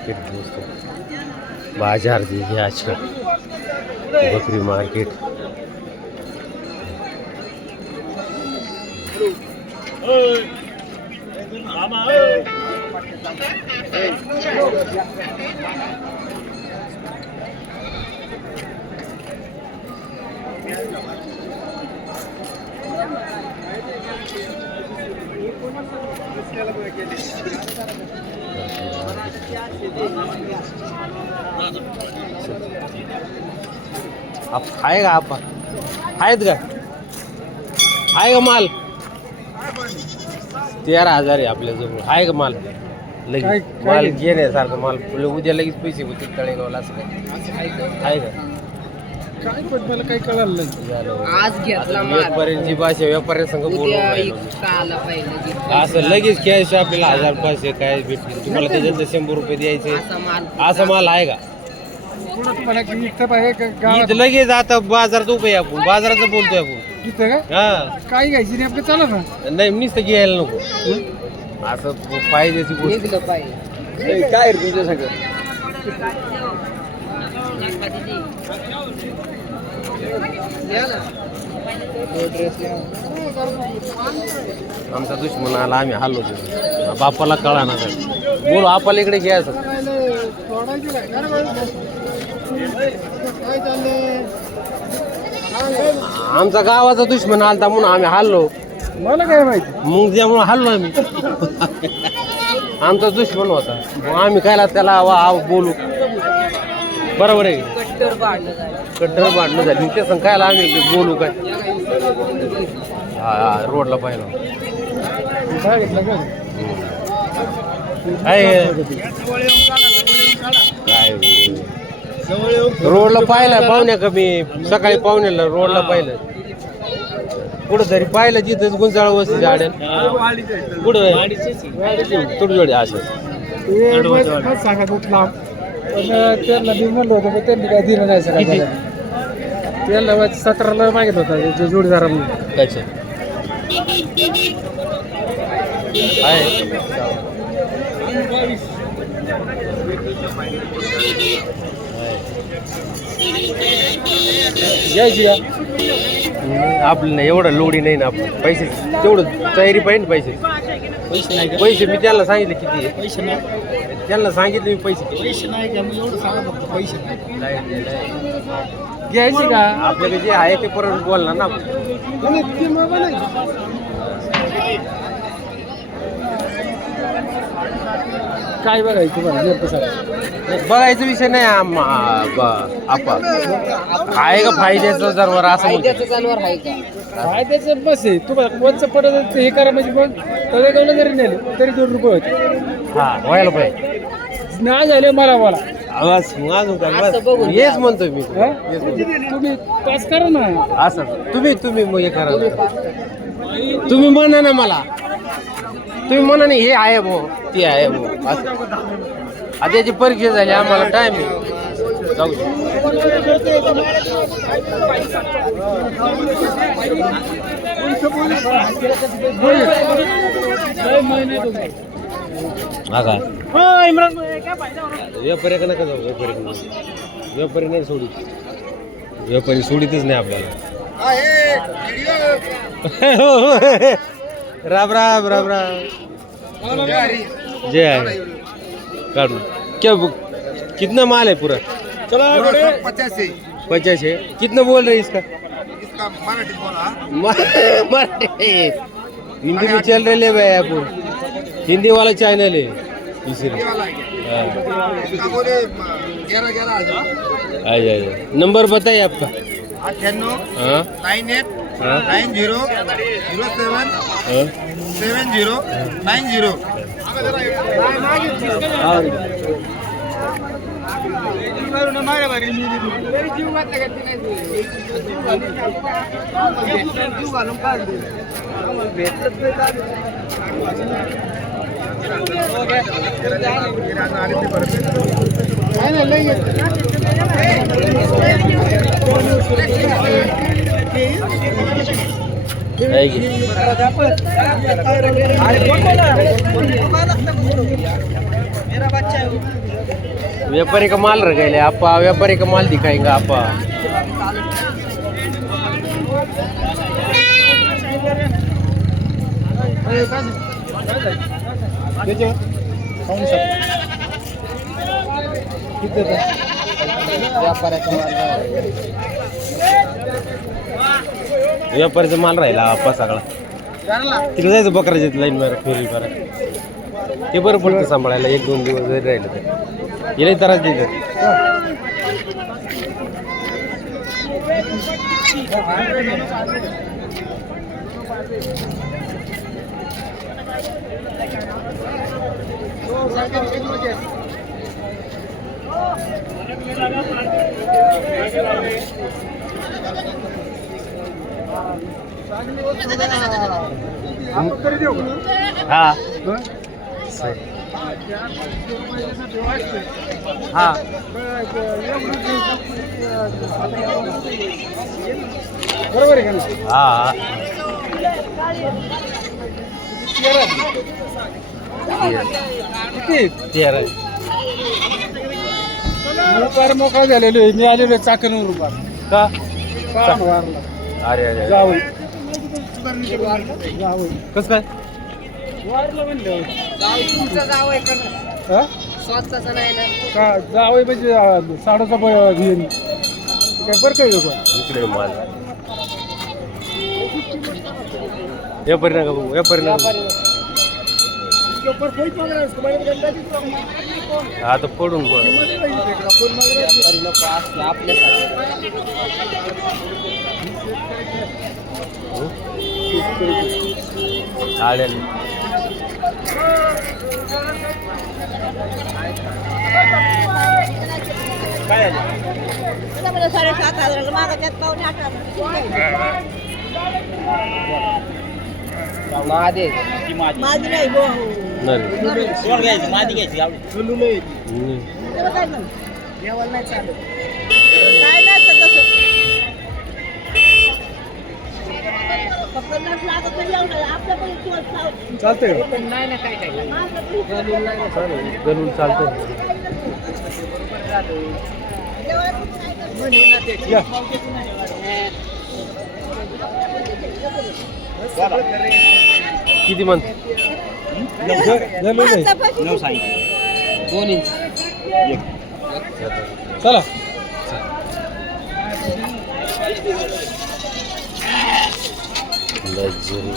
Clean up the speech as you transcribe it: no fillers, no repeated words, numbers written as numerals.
Market दोस्तों, बाजार देखिए आज का बकरी मार्केट। आप खाएगा आप आहेत का? आहे का माल? 13,000 आहे आपल्याजवळ. आहे का माल? लगेच माल घेण्यासारखं माल उद्या लगेच पैसे होते तळेगावला असं काय आहे का? काय पण मला काही कळलं नाही. आज घेतला माल व्यापाऱ्यांची भाषा व्यापाऱ्यांसंग बोलून उद्या राहिलो. इकता आला पाहिजे असं लगेच कॅश आपल्याला 1,000-500 काय भेटतील तुम्हाला त्याच्यात 100 रुपये द्यायचे असा माल आहे का? थोडं तुम्हाला इथं पाहिजे का गावात इथं लगेच आता बाजारात उभे आपण बाजाराचं बोलतोय आपण. इथं का हा काही घ्यायची नाही आपलं चालत ना. नाही नुसतं घ्यायला नको असं फायद्याची गोष्ट. निघलं पाहिजे. काय तुमच्या सगळं आमचा दुश्मन आला आम्ही हल्लो बापाला कळा ना बोल आपल्याला इकडे घ्यायचं. आमचा गावाचा दुश्मन आलता म्हणून आम्ही हल्लो. मला काय माहिती. मग त्यामुळे हल्लो आम्ही. आमचा दुश्मन होता मग आम्ही कायला त्याला बोलू. बरोबर आहे. कट्टर भांडणं झाली ते सांग कायला आम्ही बोलू काय. हा रोडला पाहिलं काय रोडला पाहिलं पाहुण्या कमी सकाळी पाहुण्याला रोडला पाहिलं कुठं तरी पाहिलं जिथं गुंजाळ वस्ती झाड्यात कुठं तुडजोडी असं सांगत उठला त्यांना मी म्हणलं होतं पण त्यांनी काय दिलं नाही सगळं. त्याला 17ला मागितलं होतं जोडीदारांनी. त्याचे आहे घ्यायची का आपलं एवढं लोडी नाही ना आपण पैसे तेवढं तयारी पाहिजे पैसे. पैसे नाही पैसे मी त्याला सांगितले किती आहे. पैसे नाही त्यांना सांगितले मी पैसे किती. पैसे नाही का मी एवढं सांगत होतो पैसे नाही. घ्यायची का आपल्याकडे जे आहे ते परत बोलणार ना आपण. काय बघायचं तुम्हाला बघायचा विषय नाही आपा आहे का फायद्याचं जनावर असं फायद्याचं जनावर आहे का? फायद्याचं बस आहे तुम्हाला कोणचं पडत हे करा म्हणजे मग तळेगावला जरी नेले तरी 2 रुपये होते. हा व्हायला पाहिजे. नाही झाले मला आवाज अजून काय बस हेच म्हणतोय मी. हेच म्हणतोय. तुम्ही पास करा ना. असं तुम्ही मग हे करा तुम्ही म्हणा ना मला. तुम्ही म्हणा नाही हे आहे भाऊ ते आहे भाऊ असं. आता याची परीक्षा झाली आम्हाला टाइम आहे जाऊ हा काय व्यापारी नका जाऊ. व्यापारी नाही सोडी व्यापारी सोडीतच नाही आपल्याला. राम राम राम राम जय आहे काढून क्या कितना माल है पूरा? 50 है. कितना बोल रहे इसका मराठी हिंदी में चल रहे ले भाई आप हिंदी वाला चैनल है इसलिए. आइए नंबर बताइए आपका. 98 90 07 70 मेरा बच्चा है व्यापारी का माल रखेले आपा, व्यापारी का माल दिखाएगा आपा. व्यापारीचा माल राहिला आपा सगळा. तिकडे जायचं बकराच्या लाईन वर फेरी बरं ते बरं पडतं सांभाळायला. 1-2 दिवस जरी राहिलं तर येणे त्रास देतात. हा हा बरोबर आहे का नाही? हा किती 13. मोकार मोकळा झालेलो आहे. मी आलेलो आहे चाकणवर रुपया का? वारला अरे अरे जावई कसं काय? वारलं म्हणलं तुमचा जाव आहे का हा? स्वतःचा नाही ना. का जावई म्हणजे साडाचा घेऊन काय बरं काय लोक इकडे माल व्यापारी नका बघू, व्यापारी नका. आता पडून पण व्यापारी नको असले आपल्यासाठी. आड्याने महादेव चालतंय का? नाही ना काय काय गणून चालतं. या किती म्हणत? झालेलं आहे. 2 इंच. चला लक्झरी